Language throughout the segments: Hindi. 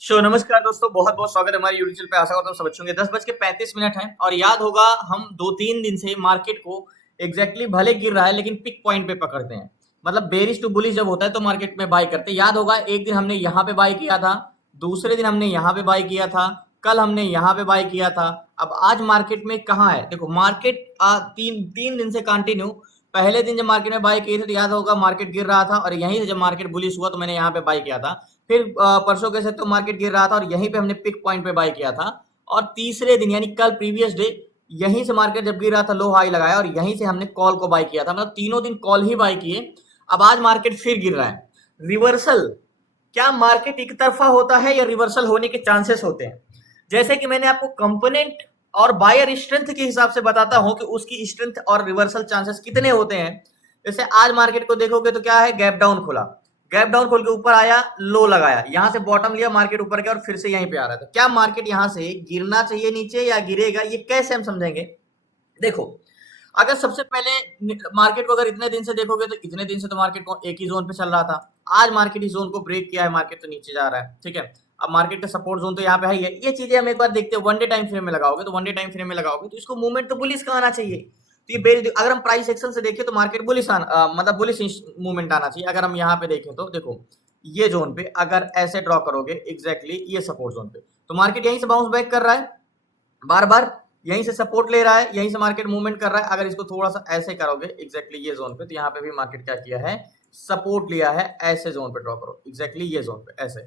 नमस्कार दोस्तों, बहुत बहुत स्वागत है हमारे यूट्यूब चैनल पे। आशा करता हूँ सब अच्छे होंगे। 10:35 है और याद होगा हम 2-3 दिन से मार्केट को एग्जैक्टली भले गिर रहा है लेकिन पिक पॉइंट पे पकड़ते हैं। मतलब बेरिश टू बुलिश जब होता है तो मार्केट में बाय करते हैं। याद होगा एक दिन हमने यहाँ पे बाय किया था, दूसरे दिन हमने यहाँ पे बाय किया था, कल हमने यहाँ पे बाय किया था। अब आज मार्केट में कहाँ है? देखो मार्केट तीन तीन दिन से कंटिन्यू। पहले दिन जब मार्केट में बाय किए थे तो याद होगा मार्केट गिर रहा था और यहीं से जब मार्केट बुलिश हुआ तो मैंने यहाँ पे बाय किया था। फिर परसों कैसे तो मार्केट गिर रहा था और यहीं पे हमने पिक पॉइंट पे बाय किया था। और तीसरे दिन यानी कल प्रीवियस डे यहीं से मार्केट जब गिर रहा था लो हाई लगाया और यहीं से हमने कॉल को बाय किया था। मतलब तीनों दिन कॉल ही बाय किए। अब आज मार्केट फिर गिर रहा है। रिवर्सल, क्या मार्केट एक तरफा होता है या रिवर्सल होने के चांसेस होते हैं? जैसे कि मैंने आपको कंपोनेंट और बायर स्ट्रेंथ के हिसाब से बताता हूं कि उसकी स्ट्रेंथ और रिवर्सल चांसेस कितने होते हैं। जैसे आज मार्केट को देखोगे तो क्या है, गैप डाउन खुला, गैप डाउन खोल के ऊपर आया, लो लगाया, यहां से बॉटम लिया, मार्केट ऊपर गया और फिर से यहीं पे आ रहा था। क्या मार्केट यहां से गिरना चाहिए नीचे या गिरेगा, ये कैसे हम समझेंगे? देखो, अगर सबसे पहले मार्केट को अगर इतने दिन से देखोगे तो इतने दिन से तो मार्केट को एक ही जोन पे चल रहा था। आज मार्केट इस जोन को ब्रेक किया है, मार्केट तो नीचे जा रहा है। ठीक है, अब मार्केट का सपोर्ट जोन तो यहाँ पे है ही है। ये चीजें हम एक बार देखते हैं। वन डे टाइम फ्रेम में लगाओगे तो वन डे टाइम फ्रेम में लगाओगे तो इसको मूवमेंट तो बुलिश का आना चाहिए। तो ये अगर हम प्राइस एक्शन से देखें तो मार्केट बुलिश मतलब बुलिश मूवमेंट आना चाहिए। अगर हम यहाँ पे देखें तो देखो, ये जोन पे अगर ऐसे ड्रॉ करोगे एग्जैक्टली ये सपोर्ट जोन पे, तो मार्केट यहीं से बाउंस बैक कर रहा है, बार बार यहीं से सपोर्ट ले रहा है, यहीं से मार्केट मूवमेंट कर रहा है। अगर इसको थोड़ा सा ऐसे करोगे एग्जैक्टली ये जोन पे, तो यहाँ पे भी मार्केट क्या किया है, सपोर्ट लिया है। ऐसे जोन पे ड्रॉ करो, एग्जैक्टली ये जोन पे, ऐसे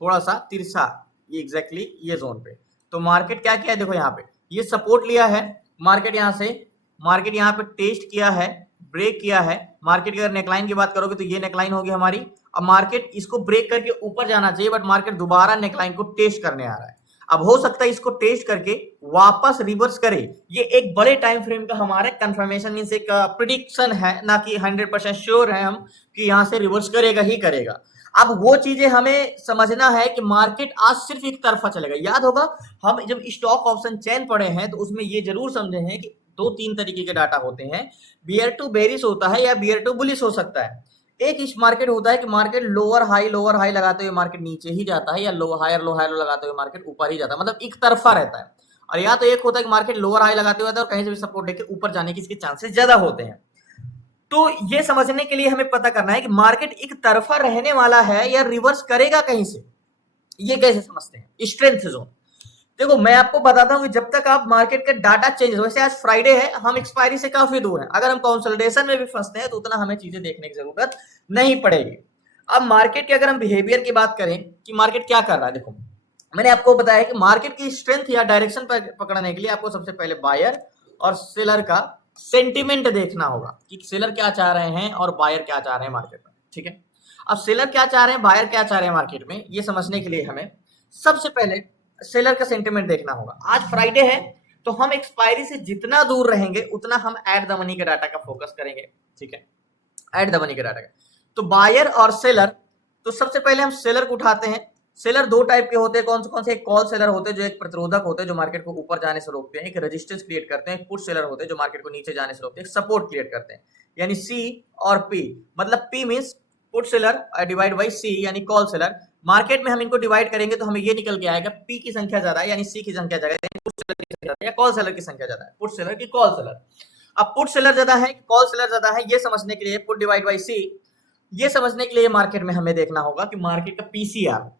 थोड़ा सा तिरछा, ये एग्जैक्टली ये जोन पे। तो मार्केट क्या किया है, देखो यहाँ पे ये सपोर्ट लिया है। मार्केट यहाँ से, मार्केट यहाँ पे टेस्ट किया है, ब्रेक किया है। मार्केट की अगर नेकलाइन की बात करोगे तो ये नेकलाइन होगी हमारी। अब मार्केट इसको ब्रेक करके ऊपर जाना चाहिए, बट मार्केट दोबारा नेकलाइन को टेस्ट करने आ रहा है। अब हो सकता है इसको टेस्ट करके वापस रिवर्स करे। ये एक बड़े टाइम फ्रेम का हमारे कंफर्मेशन मींस एक प्रिडिक्शन है, ना कि 100% श्योर है हम कि यहां से रिवर्स करेगा ही करेगा। अब वो चीजें हमें समझना है कि मार्केट आज सिर्फ एक तरफा चलेगा। याद होगा हम जब स्टॉक ऑप्शन चेन पढ़े हैं तो उसमें ये जरूर समझे हैं कि 2-3 तरीके के डाटा होते हैं। बियर टू बेरिश होता है या बियर टू बुलिश हो सकता है। एक इस मार्केट होता है कि मार्केट लोअर हाई लगाते हुए मार्केट नीचे ही जाता है, या लो हायर लो लगाते हुए मार्केट ऊपर ही जाता है। मतलब एक तरफा रहता है। और या तो एक होता है कि मार्केट लोअर हाई लगाते हुए आता है और कहीं से भी सपोर्ट लेके ऊपर जाने की इसके चांसेस ज्यादा होते हैं। तो ये समझने के लिए हमें पता करना है कि मार्केट एक तरफा रहने वाला है या रिवर्स करेगा कहीं से। ये कैसे समझते हैं? Strength zone. देखो मैं आपको बताता हूं कि जब तक आप मार्केट का डाटा चेंज, वैसे आज फ्राइडे है, हम एक्सपायरी से काफी दूर हैं। अगर हम कंसोलिडेशन में भी फंसते हैं तो उतना हमें चीजें देखने की जरूरत नहीं पड़ेगी। अब मार्केट के अगर हम बिहेवियर की बात करें कि मार्केट क्या कर रहा है, देखो मैंने आपको बताया कि मार्केट की स्ट्रेंथ या डायरेक्शन पकड़ने के लिए आपको सबसे पहले बायर और सेलर का सेंटिमेंट देखना होगा कि सेलर क्या चाह रहे हैं और बायर क्या चाह रहे हैं मार्केट में। ठीक है, अब सेलर क्या चाह रहे हैं, बायर क्या चाह रहे हैं मार्केट में, ये समझने के लिए हमें सबसे पहले सेलर का सेंटिमेंट देखना होगा। आज फ्राइडे है तो हम एक्सपायरी से जितना दूर रहेंगे उतना हम एट द मनी के डाटा का फोकस करेंगे। ठीक है, एट द मनी के डाटा का। तो बायर और सेलर, तो सबसे पहले हम सेलर को उठाते हैं। सेलर दो टाइप के होते हैं, कौन से? एक कॉल सेलर होते हैं जो एक प्रतिरोधक होते हैं जो मार्केट को ऊपर जाने से रोकते हैं, एक रेजिस्टेंस क्रिएट करते हैं। पुट सेलर होते हैं जो मार्केट को नीचे जाने से रोकते हैं, सपोर्ट क्रिएट करते हैं। यानी सी और पी, मतलब P means put seller divide by C यानी कॉल सेलर। मार्केट में हम इनको डिवाइड करेंगे तो हमें ये निकल के आएगा पी की संख्या ज्यादा है यानी सी की संख्या ज्यादा है, पुट सेलर की संख्या या कॉल सेलर की संख्या ज्यादा है, पुट सेलर की कॉल सेलर। अब पुट सेलर ज्यादा है कि कॉल सेलर ज्यादा है, ये समझने के लिए पुट डिवाइड बाई सी, ये समझने के लिए मार्केट में हमें देखना होगा कि मार्केट का पीसीआर।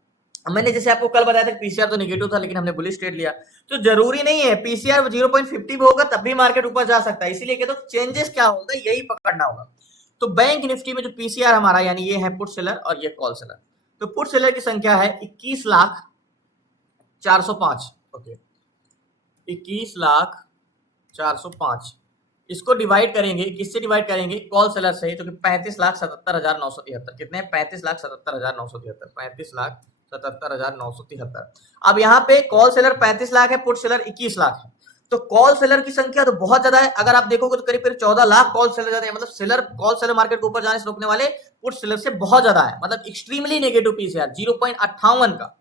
मैंने जैसे आपको कल बताया था कि पीसीआर तो नेगेटिव था लेकिन हमने बुलिश ट्रेड लिया, तो जरूरी नहीं है पीसीआर 0.50 भी होगा तब भी मार्केट ऊपर जा सकता है। इसीलिए कहते चेंजेस क्या होगा यही पकड़ना होगा। तो बैंक निफ्टी में जो पीसीआर हमारा यानी ये है पुट सेलर और ये कॉल सेलर, तो पुट सेलर की संख्या है 21,405। ओके, 21,405। इसको डिवाइड करेंगे, किससे डिवाइड करेंगे? कॉल सेलर से, जो कि 35,77,973। कितने? 35,77,973, 35,77,973। अब यहाँ पे कॉल सेलर 35 लाख है, पुट सेलर 21 लाख है। तो कॉल सेलर की संख्या तो बहुत ज्यादा है। अगर आप देखोगे तो करीब 14 लाख कॉल सेलर ज्यादा है। मतलब सेलर, कॉल सेलर मार्केट को ऊपर जाने से रोकने वाले पुट सेलर से बहुत ज्यादा है। मतलब एक्सट्रीमली नेगेटिव पीसीआर 0.58 का।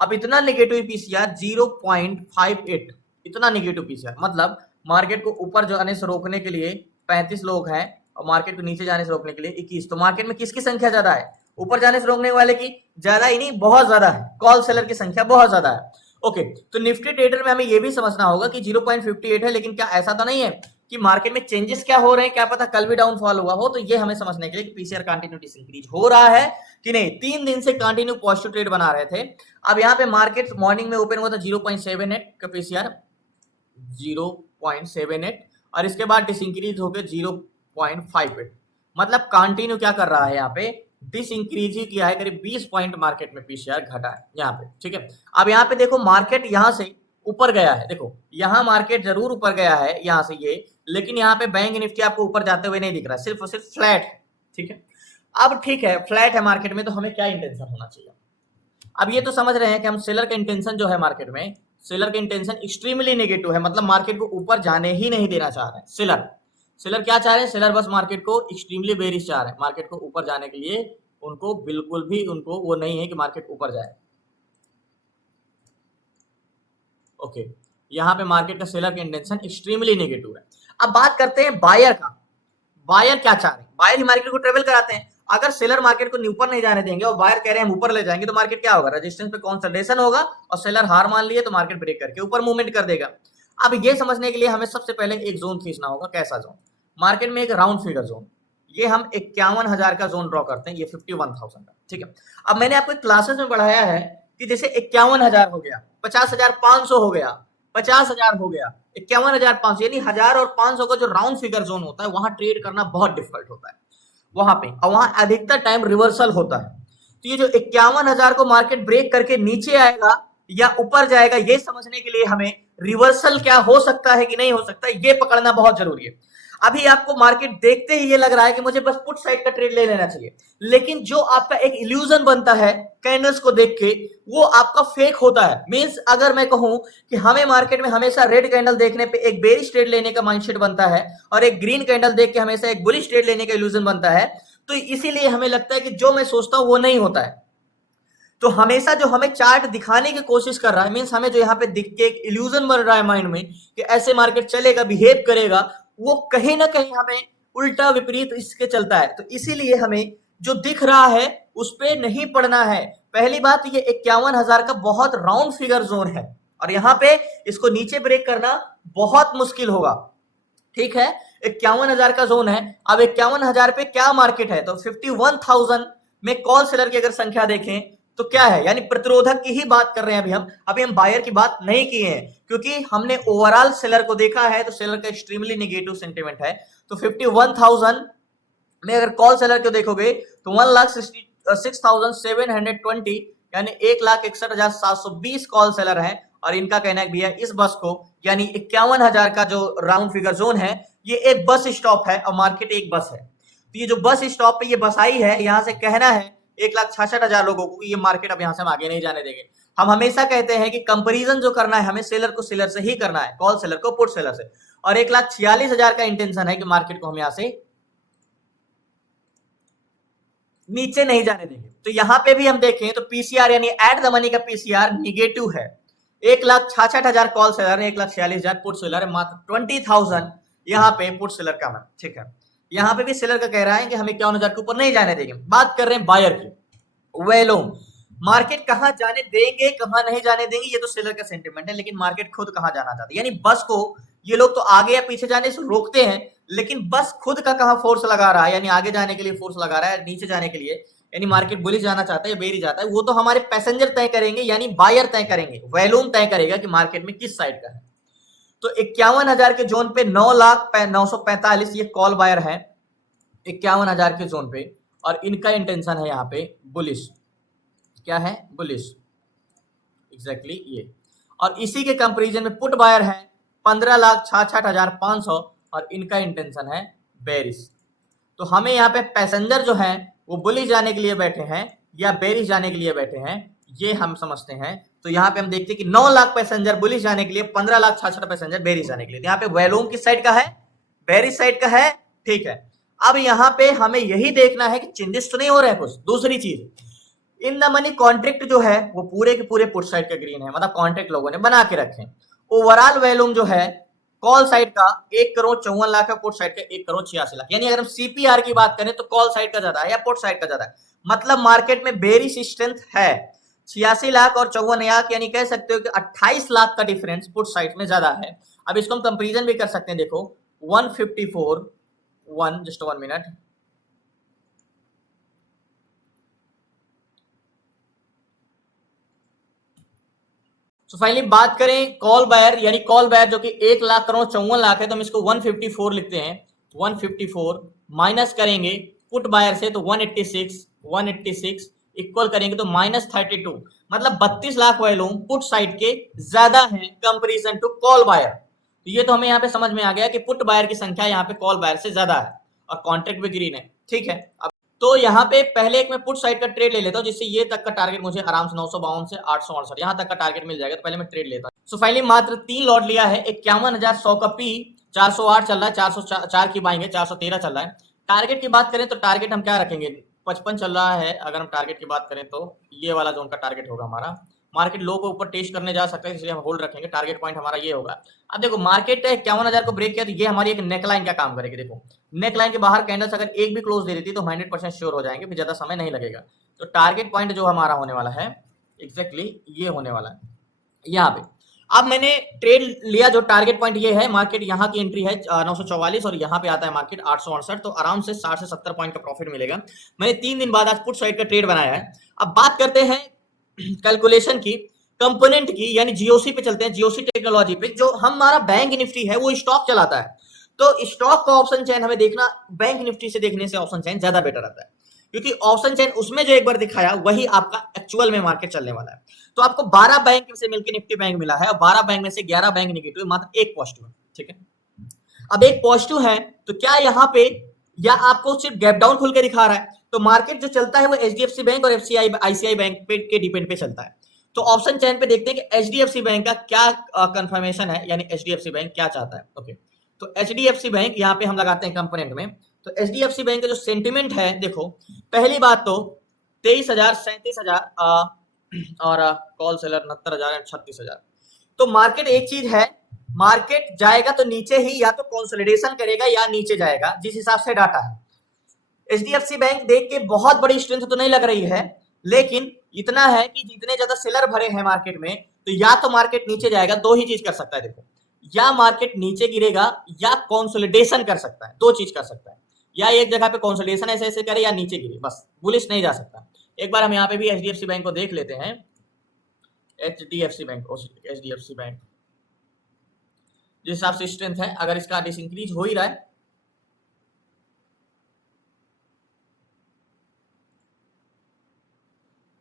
अब इतना नेगेटिव पीसीआर 0.58, इतना नेगेटिव पीसीआर, मतलब मार्केट को ऊपर जाने से रोकने के लिए 35 लोग हैं और मार्केट को नीचे जाने से रोकने के लिए 21। तो मार्केट में किसकी संख्या ज्यादा है? ऊपर जाने से रोकने वाले की ज्यादा ही नहीं, बहुत ज्यादा है, कॉल सेलर की संख्या बहुत ज्यादा है। ओके, तो निफ्टी ट्रेडर में हमें यह भी समझना होगा कि 0.58 है, लेकिन क्या ऐसा तो नहीं है कि मार्केट में चेंजेस क्या हो रहे हैं, क्या पता कल भी डाउनफॉल हुआ हो। तो ये हमें समझने के लिए कि पीसीआर कंटिन्यूटी इंक्रीज हो रहा है कि नहीं। 3 दिन से कंटिन्यू पॉजिटिव ट्रेड बना रहे थे। अब यहाँ पे मार्केट मॉर्निंग में ओपन हुआ था 0.78 का पीसीआर, 0.78, और इसके बाद डिसइंक्रीज हो गया 0.58। मतलब कंटिन्यू क्या कर रहा है यहाँ पे, डिसइंक्रीज ही किया है, करीब 20 पॉइंट मार्केट में पीसीआर घटा है यहाँ पे, ठीक है। अब यहाँ पे देखो मार्केट यहाँ से ऊपर गया है, देखो यहाँ मार्केट जरूर ऊपर गया है यहाँ से ये, लेकिन यहाँ पे बैंक निफ्टी आपको ऊपर जाते हुए नहीं दिख रहा, सिर्फ और सिर्फ फ्लैट है, ठीक है। अब ठीक है, फ्लैट है मार्केट में, तो हमें क्या इंटेंशन होना चाहिए। अब ये तो समझ रहे हैं कि हम सेलर का इंटेंशन जो है मार्केट में, सेलर का इंटेंशन एक्सट्रीमली नेगेटिव है, मतलब मार्केट को ऊपर जाने ही नहीं देना चाह रहे हैं सेलर। सेलर क्या चाह रहे हैं, सेलर बस मार्केट को एक्सट्रीमली बेरिश चाह रहे हैं, मार्केट को ऊपर जाने के लिए उनको बिल्कुल भी उनको वो नहीं है कि मार्केट ऊपर जाए। ओके, यहाँ पे मार्केट का सेलर का इंटेंशन एक्सट्रीमली नेगेटिव है। अब बात करते हैं बायर का, बायर क्या चाह रहे हैं, बायर ही मार्केट को ट्रेवल कराते हैं। अगर सेलर मार्केट को ऊपर नहीं जाने देंगे और बायर कह रहे हैं हम ऊपर ले जाएंगे, तो मार्केट क्या होगा, रेजिस्टेंस पे कंसोलिडेशन होगा, और सेलर हार मान लिए तो मार्केट ब्रेक करके ऊपर मूवमेंट कर देगा। अब ये समझने के लिए हमें सबसे पहले एक जोन खींचना होगा। कैसा जोन, मार्केट में एक राउंड फिगर जोन, ये हम 51,000 का जोन ड्रॉ करते हैं, ये 51,000 का, ठीक है। अब मैंने आपको क्लासेस में पढ़ाया है कि जैसे 51,000 हो गया, 50,500 हो गया, 50,000 हो गया, 51,500, यानी 1000 और 500 का जो राउंड फिगर जोन होता है वहां ट्रेड करना बहुत डिफिकल्ट होता है वहां पे, और वहां अधिकतर टाइम रिवर्सल होता है। तो ये जो 51,000 को मार्केट ब्रेक करके नीचे आएगा या ऊपर जाएगा, ये समझने के लिए हमें रिवर्सल क्या हो सकता है कि नहीं हो सकता, ये पकड़ना बहुत जरूरी है। अभी आपको मार्केट देखते ही ये लग रहा है कि मुझे बस पुट साइड का ट्रेड ले लेना चाहिए, लेकिन जो आपका एक इल्यूजन बनता है कैंडल्स को देख के, वो आपका फेक होता है। मींस अगर मैं कहूं कि हमें मार्केट में हमेशा रेड कैंडल देखने पे एक बेरिश ट्रेड लेने का माइंडसेट बनता है, और एक ग्रीन कैंडल देख के हमेशा एक बुलिश ट्रेड लेने का इल्यूजन बनता है, तो इसीलिए हमें लगता है कि जो मैं सोचता हूं वो नहीं होता है। तो हमेशा जो हमें चार्ट दिखाने की कोशिश कर रहा है, मींस हमें जो यहाँ पे दिख के एक इल्यूजन बन रहा है माइंड में कि ऐसे मार्केट चलेगा, बिहेव करेगा, वो कहीं ना कहीं हमें उल्टा विपरीत इसके चलता है। तो इसीलिए हमें जो दिख रहा है उस पर नहीं पड़ना है। पहली बात, ये 51,000 का बहुत राउंड फिगर जोन है, और यहाँ पे इसको नीचे ब्रेक करना बहुत मुश्किल होगा, ठीक है। 51,000 का जोन है। अब 51,000 पे क्या मार्केट है, तो 51,000 में कॉल सेलर की अगर संख्या देखें तो क्या है, यानी प्रतिरोधक की ही बात कर रहे हैं अभी हम बायर की बात नहीं किए हैं, क्योंकि हमने ओवरऑल सेलर को देखा है, तो सेलर का एक्सट्रीमली नेगेटिव सेंटिमेंट है। तो 51,000 में अगर कॉल सेलर को देखोगे तो 1,66,720, यानी 1,61,720 कॉल सेलर है, और इनका कहना है भैया इस बस को, यानी 51,000 का जो राउंड फिगर जोन है, ये एक बस स्टॉप है और मार्केट एक बस है। तो ये जो बस स्टॉप पे ये बस आई है, यहां से कहना है 1,66,000 लोगों को ये मार्केट अब यहां से हम आगे नहीं जाने देंगे। हम हमेशा कहते हैं कि कंपैरिजन जो करना है हमें सेलर को सेलर से ही करना है, कॉल सेलर को पुट सेलर से, और 1,46,000 का इंटेंशन है कि मार्केट को हम यहां से नीचे नहीं जाने देंगे। तो यहां पे भी हम देखें तो पीसीआर यानी एट द मनी का पीसीआर निगेटिव है। 1,66,000 कॉल सेलर है, 1,46,000 पुट सेलर है, मात्र 20,000 यहाँ पे पुट सेलर का है, ठीक है। यहाँ पे भी सेलर का कह रहा है कि हमें 51,000 के ऊपर नहीं जाने देंगे। बात कर रहे हैं बायर की, वेलोम मार्केट कहां जाने देंगे कहां नहीं जाने देंगे, ये तो सेलर का सेंटिमेंट है, लेकिन मार्केट खुद कहां जाना चाहती है। यानी बस को ये लोग तो आगे या पीछे जाने से रोकते हैं, लेकिन बस खुद का कहां फोर्स लगा रहा है, यानी आगे जाने के लिए फोर्स लगा रहा है, नीचे जाने के लिए, यानी मार्केट बुलिश जाना चाहता है या बेरी जाता है, वो तो हमारे पैसेंजर तय करेंगे, यानी बायर तय करेंगे, वैल्यूम तय करेगा कि मार्केट में किस साइड का है। तो 51,000 के जोन पे 9,945 ये कॉल बायर है 51,000 के जोन पे, और इनका इंटेंशन है यहाँ पे बुलिश। क्या है, बुलिश, एग्जैक्टली ये। और इसी के कंपैरिजन में पुट बायर है 15,66,500, और इनका इंटेंशन है बेरिश। तो हमें यहाँ पे पैसेंजर जो है वो बुलिश जाने के लिए बैठे हैं या बेरिश जाने के लिए बैठे हैं, ये हम समझते हैं। तो यहाँ पे हम देखते हैं कि 9 लाख पैसेंजर बुलिश जाने के लिए, 15,66,000 पैसेंजर बेरिश जाने के लिए। तो यहाँ पे वैल्यूम किस साइड का है, बेरिश साइड का है, ठीक है। अब यहाँ पे हमें यही देखना है कि चेंजेस तो नहीं हो रहे हैं कुछ। दूसरी चीज, इन द मनी कॉन्ट्रैक्ट जो है वो पूरे के पूरे पुट साइड का ग्रीन है, मतलब कॉन्ट्रैक्ट लोगों ने बना के रखे। ओवरऑल वैल्यूम जो है कॉल साइड का 1,54,00,000 का, पुट साइड का 1,86,00,000, यानी अगर हम सीपीआर की बात करें तो कॉल साइड का ज्यादा है या पुट साइड का ज्यादा है। मतलब मार्केट में बेरिश स्ट्रेंथ है। 86 लाख और 54 लाख, यानी कह सकते हो कि 28 लाख का डिफरेंस पुट साइड में ज्यादा है। अब इसको हम कंपेरिजन भी कर सकते हैं, देखो 154 जस्ट 1 मिनट। तो फाइनली बात करें कॉल बायर, यानी कॉल बायर जो कि 1,54,54,00,000 है, तो हम इसको 154 लिखते हैं। 154 माइनस करेंगे पुट बायर से तो 186 इक्वल करेंगे तो -32, मतलब 32 लाख वॉल्यूम पुट साइड के ज्यादा है कंपेरिजन टू कॉल बायर। तो ये तो हमें यहाँ पे समझ में आ गया कि पुट बायर की संख्या यहाँ पे कॉल बायर से ज्यादा है और कॉन्ट्रैक्ट भी ग्रीन है, ठीक है। अब तो यहाँ पे पहले एक मैं पुट साइड का ट्रेड ले लेता हूँ, जिससे ये तक का टारगेट मुझे आराम से 952 से 868 यहाँ तक का टारगेट मिल जाएगा। तो पहले मैं ट्रेड लेता हूँ। सो फाइनली मात्र 3 लॉट लिया है, 51,100 का पी, 408 चल रहा है, 404 की बाइंग है, 413 चल रहा है। टारगेट की बात करें तो टारगेट हम क्या रखेंगे, 55 चल रहा है। अगर हम टारगेट की बात करें तो ये वाला जोन का टारगेट होगा हमारा। मार्केट लो को ऊपर टेस्ट करने जा सकता है, इसलिए हम होल्ड रखेंगे। टारगेट पॉइंट हमारा ये होगा। अब देखो मार्केट 51,000 को ब्रेक किया तो ये हमारी एक नेकलाइन का काम करेगी। देखो नेकलाइन के बाहर कैंडल्स अगर एक भी क्लोज दे देती तो 100% श्योर हो जाएंगे, फिर ज्यादा समय नहीं लगेगा। तो टारगेट पॉइंट जो हमारा होने वाला है एग्जैक्टली ये होने वाला है यहाँ पे। अब मैंने ट्रेड लिया, जो टारगेट पॉइंट ये है, मार्केट यहाँ की एंट्री है 944 और यहाँ पे आता है मार्केट 868, तो आराम से 60 से 70 पॉइंट का प्रॉफिट मिलेगा। मैंने 3 दिन बाद आज पुट साइड का ट्रेड बनाया है। अब बात करते हैं कैलकुलेशन की, कंपोनेंट की, यानी जीओसी पे चलते हैं, जीओसी टेक्नोलॉजी पे। जो हमारा बैंक निफ्टी है वो स्टॉक चलाता है, तो स्टॉक का ऑप्शन चेन हमें देखना बैंक निफ्टी से देखने से ऑप्शन चेन ज्यादा बेटर आता है, क्योंकि ऑप्शन चेन उसमें जो एक बार दिखाया वही आपका एक्चुअल में मार्केट चलने वाला है। तो आपको 12 बैंक से मिलकर निफ्टी बैंक मिला है और 12 बैंक में से 11 बैंक नेगेटिव, मात्र एक पॉजिटिव है, ठीक है। अब एक पॉजिटिव है तो क्या यहाँ पे या आपको सिर्फ गैप डाउन खुल के दिखा रहा है, तो मार्केट जो चलता है वो एचडीएफसी बैंक और एफसीआई आईसीआई बैंक पे के डिपेंड पे चलता है। तो ऑप्शन चेन पे देखते हैं कि एचडीएफसी बैंक का क्या कंफर्मेशन है, यानी एचडीएफसी बैंक क्या चाहता है। ओके, तो एचडीएफसी बैंक यहाँ पे हम लगाते हैं कंपोनेंट में। तो एचडीएफसी बैंक का जो सेंटिमेंट है, देखो पहली बात तो 23,000, 37,000 और कॉल सेलर 69,000, 36,000। तो मार्केट एक चीज है, मार्केट जाएगा तो नीचे ही, या तो कंसोलिडेशन करेगा या नीचे जाएगा, जिस हिसाब से डाटा है। एचडीएफसी बैंक देख के बहुत बड़ी स्ट्रेंथ तो नहीं लग रही है, लेकिन इतना है कि जितने ज्यादा सेलर भरे हैं मार्केट में, तो या तो मार्केट नीचे जाएगा, दो ही चीज कर सकता है देखो, या मार्केट नीचे गिरेगा या कंसोलिडेशन कर सकता है, दो चीज कर सकता है। या एक जगह पे कंसोलिडेशन ऐसे ऐसे करे या नीचे गिरे, बस बुलिश नहीं जा सकता। एक बार हम यहाँ पे भी एचडीएफसी बैंक को देख लेते हैं। एचडीएफसी बैंक जिस हिसाब से स्ट्रेंथ है, अगर इसका डिसइंक्रीज हो ही रहा है,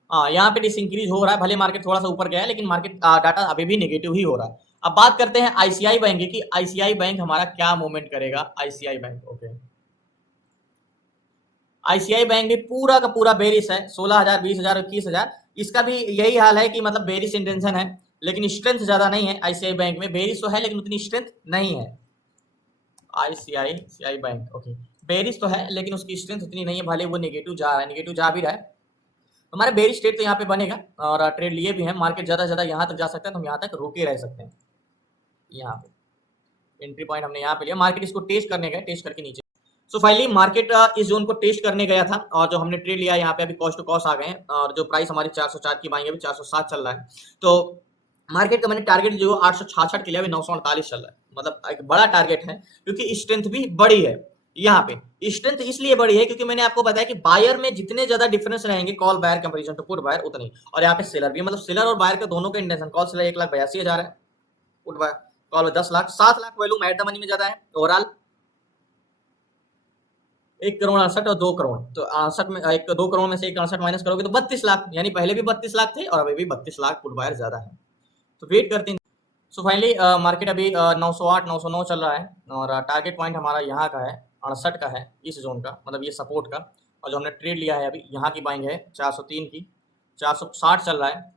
हाँ यहाँ पे डिसइंक्रीज हो रहा है, भले मार्केट थोड़ा सा ऊपर गया है, लेकिन मार्केट डाटा अभी भी नेगेटिव ही हो रहा है। अब बात करते हैं आईसीआई बैंक की, आईसीआई बैंक हमारा क्या मूवमेंट करेगा। ICI bank, okay, ICI bank भी पूरा का पूरा बेरिश है, 16,000, 20,000, 21,000। इसका भी यही हाल है कि मतलब बेरिश इंटेंशन है, लेकिन स्ट्रेंथ ज्यादा नहीं है। आईसीआई बैंक में बेरिश तो है लेकिन उतनी स्ट्रेंथ नहीं है। आईसीआई बैंक, ओके, बेरिश तो है लेकिन उसकी स्ट्रेंथ उतनी नहीं है, भले वो नेगेटिव जा रहा है, नेगेटिव जा भी रहा है। हमारे बेरिश ट्रेड तो यहाँ पे बनेगा और ट्रेड लिए भी हैं। मार्केट ज्यादा से ज्यादा यहाँ तक जा सकता है, तो हम यहाँ तक रुके रह सकते हैं। यहाँ पे एंट्री पॉइंट हमने यहाँ पे लिया, मार्केट इसको टेस्ट करने गए, टेस्ट करके नीचे। सो फाइनली मार्केट इस जोन को टेस्ट करने गया था और जो हमने ट्रेड लिया यहाँ पे अभी कॉस्ट टू कॉस्ट आ गए हैं, और जो प्राइस हमारी 404 की बाइंग अभी 407 चल रहा है। तो मार्केट का मैंने टारगेट जो 866 के लिए अभी 948 चल रहा है, मतलब एक बड़ा टारगेट है, क्योंकि स्ट्रेंथ भी बड़ी है। यहाँ पे स्ट्रेंथ इसलिए बड़ी है क्योंकि मैंने आपको बताया कि बायर में जितने ज्यादा डिफरेंस रहेंगे call buyer comparison to put buyer उतनी, और यहाँ पे सेलर भी, मतलब सेलर और बायर के दोनों के इंटेंशन, कॉल सेलर 1,82,000 है, put buyer call 10 lakh, 7 lakh volume at the money में ज्यादा है ओवरऑल। 1,68,00,000 और 2 करोड़, तो 68 में 2 करोड़ में से 1,68 माइनस करोगे तो 32 लाख, यानी पहले भी 32 लाख थे और अभी भी 32 लाख पुट बायर ज्यादा है। तो वेट करते हैं। सो फाइनली मार्केट अभी 908, 909 चल रहा है और टारगेट पॉइंट हमारा यहाँ का है 68 का है, इस जोन का, मतलब ये सपोर्ट का। और जो हमने ट्रेड लिया है अभी यहाँ की बाइंग है 403 की, 460 चल रहा है।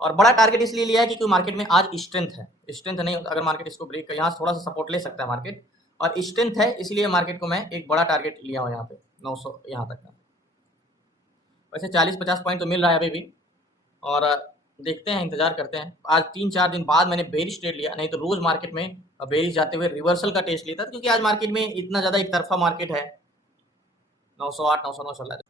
और बड़ा टारगेट इसलिए लिया है क्योंकि मार्केट में आज स्ट्रेंथ है, स्ट्रेंथ नहीं अगर मार्केट इसको ब्रेक कर यहाँ से थोड़ा सा सपोर्ट ले सकता है मार्केट, और स्ट्रेंथ है इसलिए मार्केट को मैं एक बड़ा टारगेट लिया हूँ यहाँ पे 900 यहाँ तक का। वैसे 40-50 पॉइंट तो मिल रहा है अभी भी, और देखते हैं, इंतजार करते हैं। आज 3-4 दिन बाद मैंने बेरिश ट्रेड लिया, नहीं तो रोज मार्केट में बेरिश जाते हुए रिवर्सल का टेस्ट लेता, क्योंकि आज मार्केट में इतना ज्यादा एक तरफा मार्केट है। 908, 909 चल रहा है।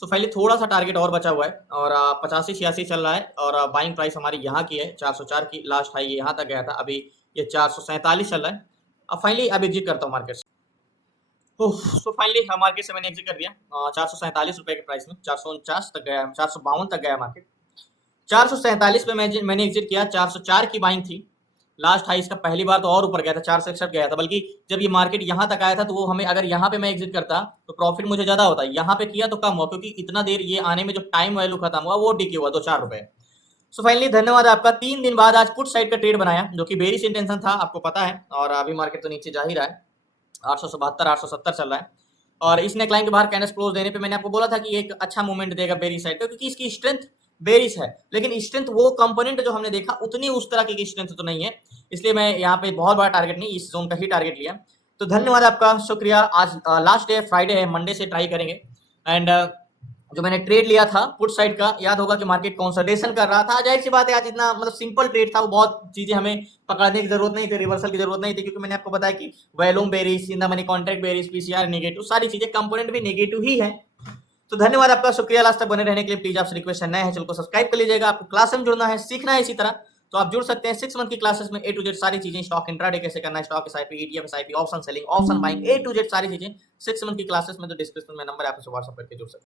तो फाइनली थोड़ा सा टारगेट और बचा हुआ है और 85-86 चल रहा है और बाइंग प्राइस हमारी यहाँ की है 404 की, लास्ट हाई ये यहाँ तक गया था, अभी ये 447 चल रहा है। अब फाइनली अब एग्जिट करता हूँ मार्केट से। तो फाइनली मार्केट से मैंने एग्जिट कर दिया 447 रुपए के प्राइस में, 449 तक गया, 452 तक गया मार्केट। 447 पे मैंने एग्जिट किया, 404 की बाइंग थी, लास्ट हाई इसका पहली बार तो और ऊपर गया था, 461 गया था, बल्कि जब ये मार्केट यहाँ तक आया था तो वो हमें, अगर यहाँ पे मैं एग्जिट करता तो प्रॉफिट मुझे ज्यादा होता, यहाँ पे किया तो कम हुआ, क्योंकि इतना देर ये आने में जो टाइम वैल्यू खत्म हुआ वो डिके हुआ 2-4 रुपए। सो फाइनली धन्यवाद आपका। 3 दिन बाद आज पुट साइड का ट्रेड बनाया, जो कि बेरिश इंटेंशन था, आपको पता है, और अभी मार्केट तो नीचे जा ही रहा है, 872 870 चल रहा है। और इस नेकलाइन के बाहर कैंडल क्लोज देने पे मैंने आपको बोला था कि एक अच्छा मूवमेंट देगा बेरिश साइड पे, क्योंकि इसकी स्ट्रेंथ बेरिश है, लेकिन स्ट्रेंथ वो कंपोनेंट जो हमने देखा उतनी उस तरह की स्ट्रेंथ तो नहीं है, इसलिए मैं यहाँ पे बहुत बड़ा टारगेट नहीं, इस जोन का ही टारगेट लिया। तो धन्यवाद आपका, शुक्रिया। आज लास्ट डे फ्राइडे है, मंडे से ट्राई करेंगे। एंड जो मैंने ट्रेड लिया था पुट साइड का, याद होगा कि मार्केट कंसोलिडेशन कर रहा था, जाहिर सी बात है आज इतना मतलब सिंपल ट्रेड था, वो बहुत चीजें हमें पकड़ने की जरूरत नहीं थी, रिवर्सल की जरूरत नहीं थी, क्योंकि मैंने आपको बताया कि volume bearish, in the money contract bearish, PCR negative, सारी चीजें कंपोनेंट भी नेगेटिव ही है। तो धन्यवाद आपका, शुक्रिया लास्ट तक बने रहने के लिए। प्लीज आपसे रिक्वेस्ट है, नए हैं चैनल को सब्सक्राइब कर लीजिएगा। आपको क्लास में जुड़ना है, सीखना है इसी तरह, तो आप जुड़ सकते हैं 6 मंथ की क्लासेस में। ए टू जेड सारी चीजें, स्टॉक इंट्राडे कैसे करना है, stock SIP, ETF SIP, option selling, option buying, A to Z सारी चीजें 6 मंथ की क्लासेस में, तो डिस्क्रिप्शन में नंबर है, आप उसे व्हाट्सएप करके जुड़ सकते हैं।